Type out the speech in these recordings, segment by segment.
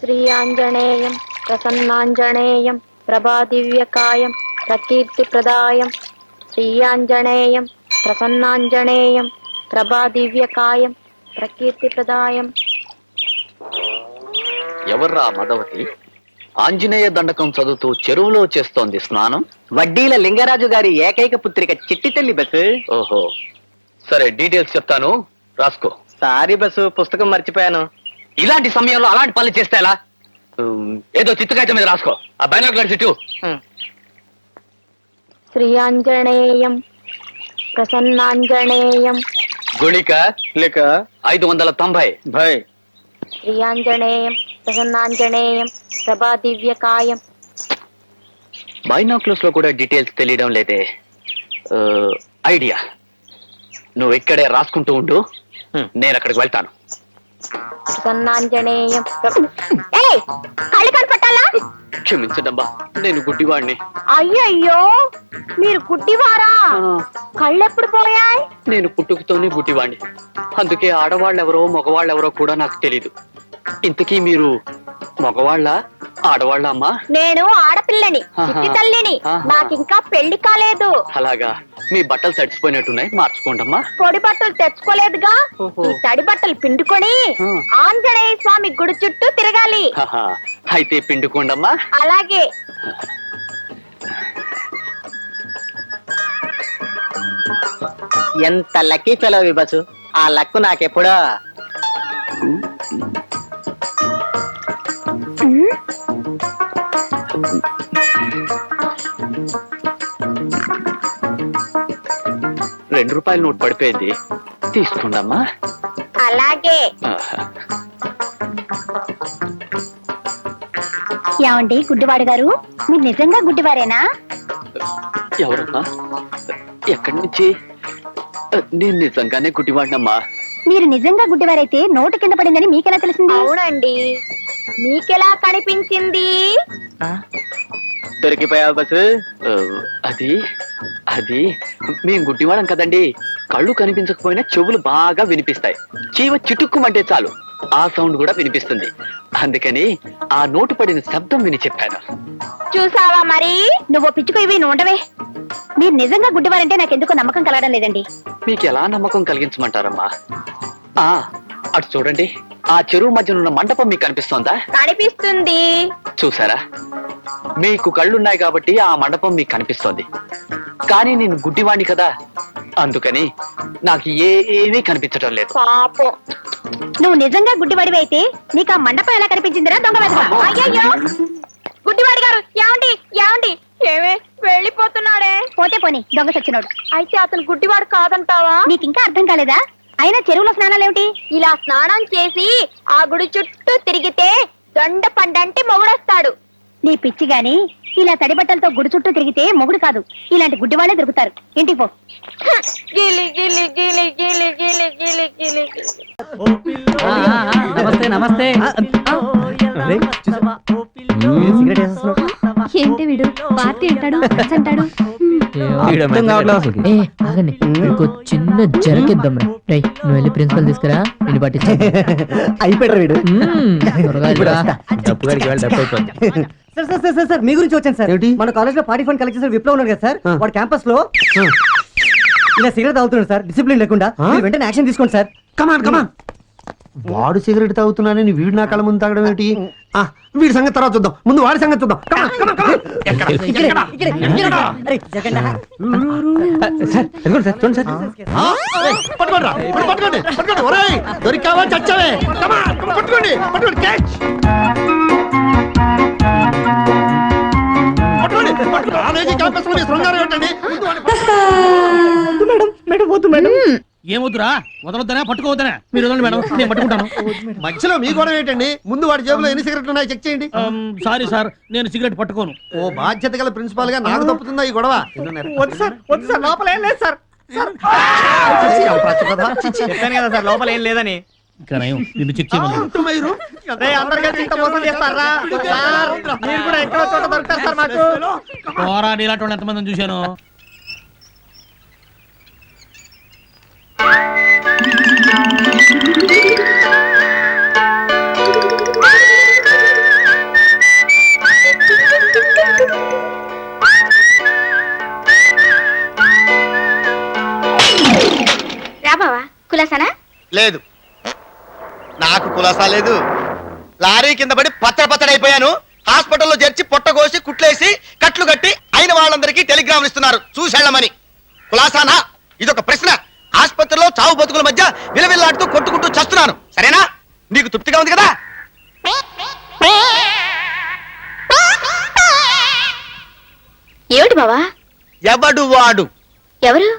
శ్రీ ఆంజనేయం ప్రసన్నాంజనేయం ప్రభాదివ్యకాయం ప్రకీర్తిప్రదాయం శ్రీ ఆంజనేయం ప్రసన్నాంజనేయం ప్రభాదివ్యకాయం ప్రకీర్తిప్రదాయం. ఎవర్రా మదవతి? ఆంజనేయ దండకం చదువుతూ చెరువులో చేస్తోంది స్నానం. వడ్డీల లింగరాజు గారి ఏకైక పుత్రిక చిట్టి తల్లి బస్సు. ఓహో, సరే డీటెయిల్స్ చెప్తాను, రాసుకో. సారీ బస్సు, పుస్తకం మర్చిపోయాను. ఇలాంటి సమయంలో అలాంటి పనులు చేస్తే ఎలా? ఏదో చిత్తకాయత మీద రాసుకో. ఆ బైనాకులర్ చుట్టూ శ్రీ ఆంజనేయం ప్రసన్నాంజనేయం గుళిక లేక 590 భయ్. శ్రీ ఆంజనేయం ప్రసన్నాంజనేయం ప్రభాదివ్యకాయం. బైనాకులర్స్ లో కూడా డీటెయిల్స్ తెలియడం లేదే. ఐడియా, నువ్వు ఇక్కడే రాసుకుంటూ ఉండు, నేను అక్కడికి వెళ్తాను. ప్రసన్నాంజనేయం కళ్ళు కనపట్టాలా? క్షమించడమ్మా, నేను గుడ్డివాడిని. అయ్యయ్యో, మీరు గుడ్డివారా? కళ్ళెప్పుడు పోయాయి? నేను పుట్టుకతోనే గుడ్డివాడిని, అందుకే ఆడవాళ్ళెవరో మగవాళ్ళెవరో కూడా నాకు తెలీదు. ఇంతకీ మీరు మగవాళ్ళ ఆడవాళ్ళ అమ్మా? నేను ఆడపిల్లని, చిట్టి తల్లిని. నాకింకా పెళ్లి కాలేదు. అలాగా, మీ బట్టలు తడిసిపోయినట్టున్నాయి, మార్చుకోండమ్మా. పొడి బట్టలు తెచ్చుకోలేదుగా, ఈ తడి బట్టలు పిండుకొని ఆంజనేయ స్వామి గుడి చుట్టూ తిరగాలి. అయితే పిండుకోండమ్మా. అలాగే. ఎంత లక్కీ ఫెలో బస్సు, ఆ లక్కు నాకెప్పుడో. ₹2 నోట్ పడిపోయింది, తీసుకోండమ్మా. అలాగే. ఏమండి గుడ్డివాడు గారు, మీరు నిజంగా గుడ్డివారేనా? ఎవరమ్మా? ఎక్కడి నుంచి? నేను నిజంగానే గుడ్డివాడినమ్మా. మీరు నిజంగా గుడ్డివారైతే నోటు కింద పడిందని మీకెలా తెలిసింది? అవునండి, మీకెలా కనిపించింది? దొరికిపోయావు బస్సు. అది అది మేము గుడ్డివాడం కదండి, కళ్ళు కనిపించకపోయినా చెవులు బాగా వినిపిస్తాయి. చీవ చిటుక్కుమంటే చాలు ఆ సౌండ్ కూడా వినిపిస్తుంది. అందుకని ఆ నోటు పడిన శబ్దం విని చెప్పాను. చూసావా మరి, నువ్వు పిచ్చుకు ఇవి ఉండవే. మీరు నిజంగా గుడ్డివారంటే నాకెందుకు నమ్మకం కలగడం లేదండి. మీకు ఎలా నమ్మకం కలిగించమంటారమ్మా? అటు చూడండి, ఆ చెరువు మధ్యనున్న మండపం మీకు కనిపిస్తోందా? కనిపిస్తుంది. చూసారా, మీకు కళ్ళున్నాయి కాబట్టి ఆ మండపం మీకు కనిపిస్తోంది. కానీ నేను గుడ్డివాణ్ణి కదా, అందుకని నాకు ఏమీ కనిపించడం లేదు. పాపం, నువ్వు నిజంగా గుడ్డివాడివి అయితే నీకు ఆ మండపం ఎలా కనిపించిందిరా దొంగ వెధవ? అయ్యయ్యో, గుడ్డివాడి గారు, ఏమండి ఏమండి, ఏమే వెళ్ళిపోతున్నాడే? పోతే పోని, దొంగ సచ్చినోడు. అయితే అతను గుడ్డివాడు కాదంటావా? నీకు ఇంకా అర్థం కాలేదా? అయినా చెరువులో స్నానాలేమిటి? ఇలా స్నానం చేసి ఆ గుడి చుట్టూ తిరిగితే దొండ పండంటే మొగుడొస్తాడు. నీ పిచ్చి గాని, ఇలా తడి బట్టలతో గుడి చుట్టూ తిరిగితే మొగుడు కాదు, ఇలాంటి గుడ్డి వాళ్ళే దొరుకుతారు. ఇంటికి పో. గిలి గిలి గిలి గిలి గిలి గిలి గిలి. నమస్తే నమస్తే. ఏంటి వీడు పార్టీ అంటాడు, అంటాడు. చిన్న జరకిద్దాం. నువ్వు వెళ్ళి ప్రిన్సిపల్ తీసుకురా, నేను పట్టించా. అయిపోయాడు వీడు. సార్ మీ గురించి వచ్చాను సార్. మన కాలేజ్ లో పార్టీ ఫండ్ కలెక్ట్ చేసిన విప్లవ్ ఉన్నాడు కదా సార్, వాడు క్యాంపస్ లో ఇలా సిగరెట్ తాగుతున్నాడు సార్, డిసిప్లిన్ లేకుండా. వెంటనే యాక్షన్ తీసుకోండి సార్. కమాన్ కమాన్. వాడు సిగరెట్ తాగుతున్నానని వీడు నా కళ్ళ ముందు తాగడం ఏంటి? వీడి సంగతి తర్వాత చూద్దాం, ముందు వాడి సంగతి చూద్దాం. దొరికావా చచ్చావే? పట్టుకోండి పట్టుకోండి, క్యాచ్. ఏమొద్దురా, వదలొద్దనా పట్టుకోవద్దనా? మీరు వదలండి మేడం, నేను పట్టుకుంటాను. మధ్యలో మీ గొడవ ఏంటండి? ముందు వాడి జేబులో ఎన్ని సిగరెట్లు ఉన్నాయో చెక్ చేయండి. సారీ సార్, నేను సిగరెట్ పట్టుకోను. ఓ బాధ్యత గల ప్రిన్సిపాల్ గా నాకు తప్పుతుందా ఈ గొడవ? వద్దు సార్, వద్దు సార్, లోపల ఏం లేదు సార్. చెప్పాను కదా సార్, లోపల ఏం లేదని. ఇంకా నయం, నిన్ను చెక్ చేయమని. పోరాడి ఇలాంటి వాళ్ళు ఎంతమందిని చూశాను. లేదు, నాకు కులాసా లేదు. లారీ కింద పడి పచ్చడైపోయాను. హాస్పిటల్లో చేర్చి పొట్టగోసి కుట్లేసి కట్లు కట్టి అయిన వాళ్ళందరికీ టెలిగ్రామ్ ఇస్తున్నారు చూసెళ్ళమని. కులాసానా? ఇదొక ప్రశ్న. ఆసుపత్రిలో చావు బతుకుల మధ్య విలవిల్లాడుతూ కొట్టుకుంటూ చస్తున్నాను. సరేనా? నీకు తృప్తిగా ఉంది కదా? ఏమిటి బావా? ఎవడు వాడు? ఎవరు?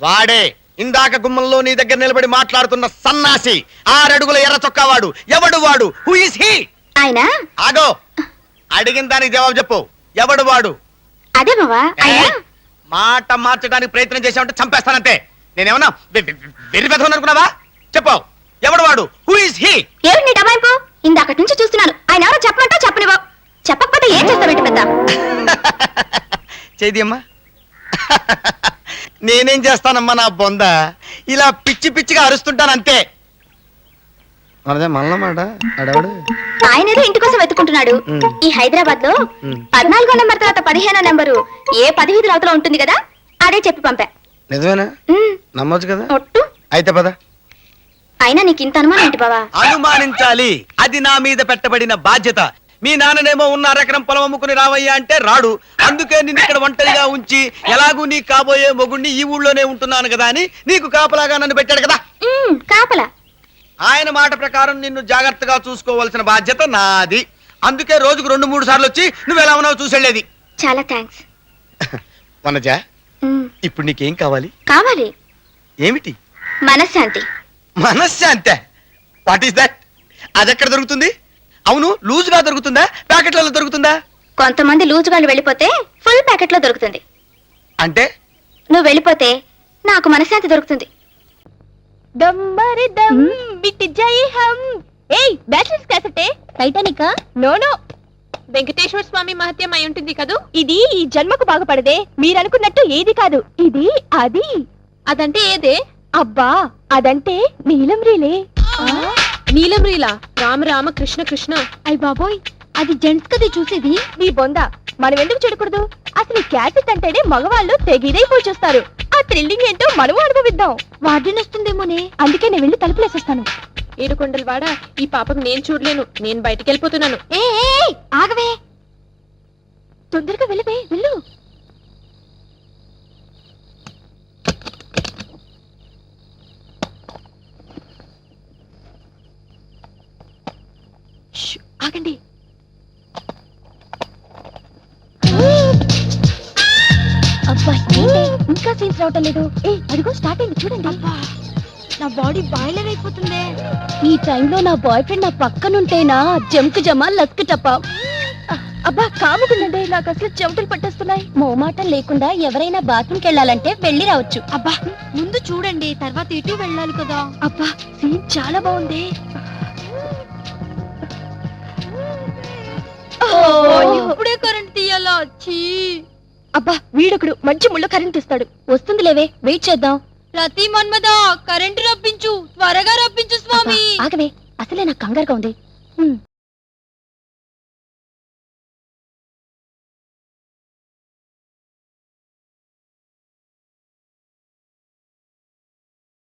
వాడే ఇందాక గుమ్మంలో నీ దగ్గర నిలబడి మాట్లాడుతున్న సన్నాసి, 6 అడుగుల ఎర్ర చొక్కావాడు. ఎవడు వాడు? Who is he? ఆయన ఆగో, అడిగిన దానికి జవాబు చెప్పు. ఎవడు వాడు? అదే బావా, ఆయన మాట మార్చడానికి ప్రయత్నం చేసామంటే చంపేస్తానంతే. నేనేమన్నా వెర్రి పెదవుని అనుకున్నావా? చెప్పు, ఎవడు వాడు? Who is he? ఏమిటి నీ డబాయింపు? ఇందాకటి నుంచి చూస్తున్నాను. ఆయన ఎవరో చెప్పమంటా చెప్పనివ్వ. చెప్పకపోతే ఏం చేస్తావేంటి పెద్ద? చేది అమ్మా. నేనేం చేస్తానమ్మా నా బొంద, ఇలా పిచ్చి పిచ్చిగా అరుస్తుంటాను అంతే. మనదే మళ్ళా మాట అడవాడు. ఆయన ఏదో ఇంటి కోసం వెతుకుంటున్నాడు. ఈ హైదరాబాద్ లో 14వ నెంబర్ తర్వాత 15వ నెంబరు ఏ 10 వీధుల అవతల ఉంటుంది కదా, అదే చెప్పి పంపా. నిజమేనా? నమ్మొచ్చు కదా? ఒట్టు. అయితే పద. అయినా నీకు ఇంత అనుమానం ఏంటి బావా? అనుమానించాలి, అది నా మీద పెట్టబడిన బాధ్యత. మీ నాన్ననేమో ఉన్న 1 ఎకరం పొలం అమ్ముకుని రావయ్యా అంటే రాడు. అందుకే నిన్ను ఇక్కడ ఒంటరిగా ఉంచి, ఎలాగూ నీ కాబోయే మొగుణ్ణి ఈ ఊళ్ళోనే ఉంటున్నాను కదా అని నీకు కాపలాగా నన్ను పెట్టాడు కదా. కాపలా? ఆయన మాట ప్రకారం నిన్ను జాగ్రత్తగా చూసుకోవాల్సిన బాధ్యత నాది. అందుకే రోజుకు 2-3 సార్లు వచ్చి నువ్వు ఎలా ఉన్నావు చూసెళ్ళేది. చాలా థ్యాంక్స్. వనజ, ఇప్పుడు నీకేం కావాలి? కావాలి. ఏమిటి? మనశ్శాంతి. మనశ్శాంతి? What is that? అది ఎక్కడ దొరుకుతుంది? అవును, లూజుగా దొరుకుతుందా, ప్యాకెట్లలో దొరుకుతుందా? కొంతమంది లూజుగాళ్ళు వెళ్ళిపోతే ఫుల్ ప్యాకెట్ లో దొరుకుతుంది. అంటే నువ్వు వెళ్ళిపోతే నాకు మనశ్శాంతి దొరుకుతుంది. టైటానిక్? నో, వెంకటేశ్వర స్వామి మహత్యం అయి ఉంటుంది కదూ. ఇది ఈ జన్మకు బాగుపడదే. మీరనుకున్నట్టు ఏది కాదు, ఇది అది. అదంటే ఏదే? అబ్బా, అదంటే నీలం రీలే. నీలం రీలా? రామ రామ కృష్ణ కృష్ణ. అయ్ బాబోయ్, అది జెంట్స్ కదే చూసేది. నీ బొంద, మనం ఎందుకు చూడకూడదు? అసలు క్యాసెట్ అంటేనే మగవాళ్ళు తెగిదైపోయి చూస్తారు. ఆ థ్రిల్లింగ్ ఏంటో మనము అనుభవిద్దాం. వార్డెన్ వస్తుందేమోనే, అందుకే నేను వెళ్ళి తలుపులేసేస్తాను. ఏడుకొండలు వాడా, ఈ పాపకు నేను చూడలేను. నేను బయటికి వెళ్ళిపోతున్నాను. ఆగవే, తొందరగా వెళ్ళవే, వెళ్ళు. ఆగండి. అబ్బా, ఇంకా సీన్స్ రావటం లేదు. అదిగో స్టార్ట్ అయింది చూడండి. నా బాడీ బాయిలర్ అయిపోతుంది. ఈ టైంలో నా బాయ్ ఫ్రెండ్ నా పక్కనుంటేనా జంకు జమా లస్క్ టప్ప. అబ్బా కాముకుందండి, నాకు అసలు చెమటలు పట్టేస్తున్నాయి. మోమాటం లేకుండా ఎవరైనా బాత్రూమ్కి వెళ్ళాలంటే వెళ్ళి రావచ్చు. అబ్బా ముందు చూడండి, తర్వాత ఇటు వెళ్ళాలి కదా. అబ్బా సీన్ చాలా బాగుంది. ఇప్పుడే కరెంట్ తీయాలా? అబ్బా వీడొకడు మంచి ముళ్ళ కరెంట్ ఇస్తాడు. వస్తుంది లేవే, వెయిట్ చేద్దాం. రతి మన్మద, కరెంట్ రప్పించు, త్వరగా రప్పించు స్వామి. ఆగవే, అసలే నాకు కంగారుగా ఉంది.